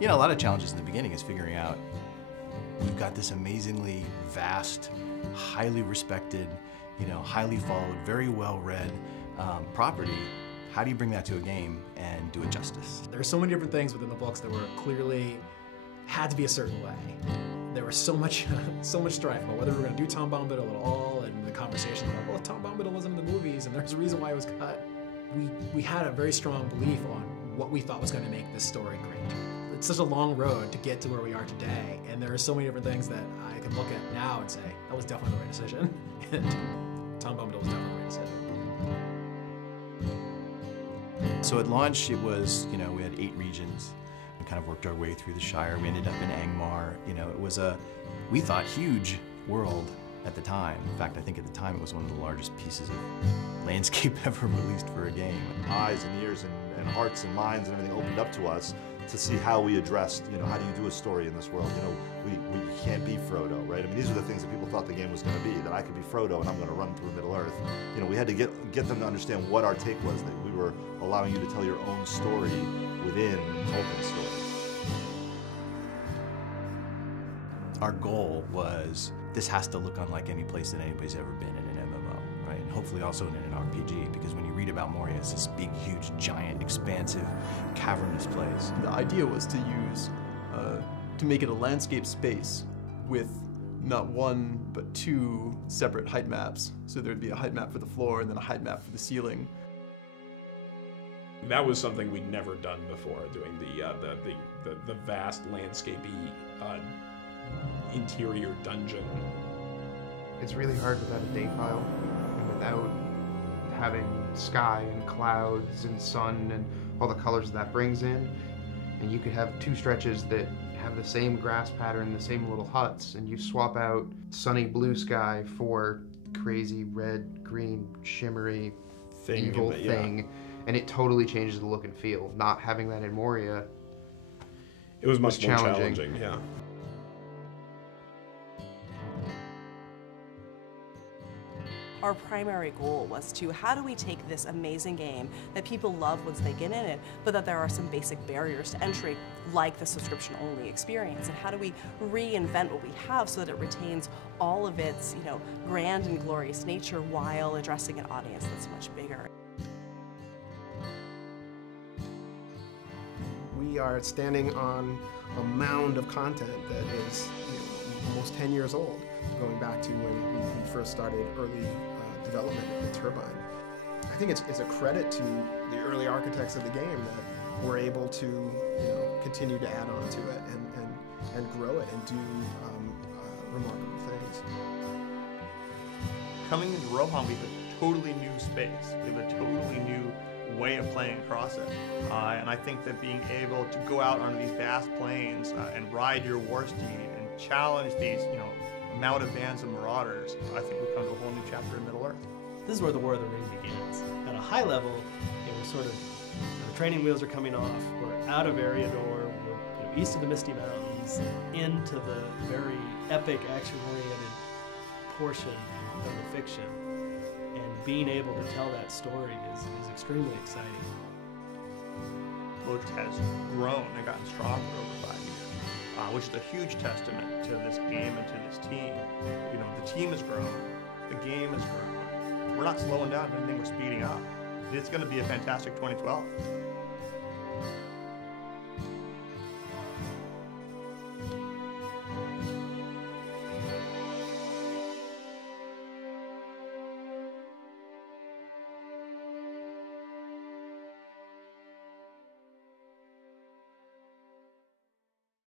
You know, a lot of challenges in the beginning is figuring out, you've got this amazingly vast, highly respected, you know, highly followed, very well-read property. How do you bring that to a game and do it justice? There are so many different things within the books that were clearly had to be a certain way. There was so much strife about whether we were going to do Tom Bombadil at all, and the conversation about, well, Tom Bombadil wasn't in the movies, and there's a reason why it was cut. We had a very strong belief on what we thought was going to make this story great. It's such a long road to get to where we are today, and there are so many different things that I can look at now and say, that was definitely the right decision, and Tom Bombadil was definitely the right decision. So at launch, it was, you know, we had 8 regions. We kind of worked our way through the Shire. We ended up in Angmar. You know, it was a, we thought, huge world at the time. In fact, I think at the time it was one of the largest pieces of landscape ever released for a game. Eyes and ears and hearts and minds and everything opened up to us to see how we addressed, you know, how do you do a story in this world? You know, we can't be Frodo, right? I mean, these are the things that people thought the game was going to be, that I could be Frodo and I'm going to run through Middle-earth. You know, we had to get them to understand what our take was, that we were allowing you to tell your own story within Tolkien's story. Our goal was, this has to look unlike any place that anybody's ever been in an MMO, right? And hopefully also in an RPG, because when you read about Moria, it's this big, huge, giant, expansive, cavernous place. The idea was to use, to make it a landscape space with not one, but 2 separate height maps. So there'd be a height map for the floor and then a height map for the ceiling. That was something we'd never done before, doing the vast landscapey interior dungeon. It's really hard without a date file and without having sky and clouds and sun and all the colors that brings in. And you could have 2 stretches that have the same grass pattern, the same little huts, and you swap out sunny blue sky for crazy red, green, shimmery, evil thing, and it totally changes the look and feel. Not having that in Moria, it was much more challenging, yeah. Our primary goal was to, how do we take this amazing game that people love once they get in it, but that there are some basic barriers to entry, like the subscription-only experience, and how do we reinvent what we have so that it retains all of its, you know, grand and glorious nature while addressing an audience that's much bigger. We are standing on a mound of content that is, you know, almost 10 years old, going back to when we first started early development in Turbine. I think it's a credit to the early architects of the game that we're able to, you know, continue to add on to it and grow it and do remarkable things. Coming into Rohan, we have a totally new space. We have a totally new way of playing across it. And I think that being able to go out onto these vast plains and ride your war steed and challenge these, you know, mounted bands of marauders, I think we've come to a whole new chapter in Middle-earth. This is where the War of the Ring begins. At a high level, we're sort of, the training wheels are coming off, we're out of Eriador, we're east of the Misty Mountains, into the very epic, action-oriented portion of the fiction. And being able to tell that story is extremely exciting. Lodric has grown and gotten stronger over 5 years, which is a huge testament to this game and to this team. You know, the team has grown, the game has grown. We're not slowing down, if anything, we're speeding up. It's going to be a fantastic 2012.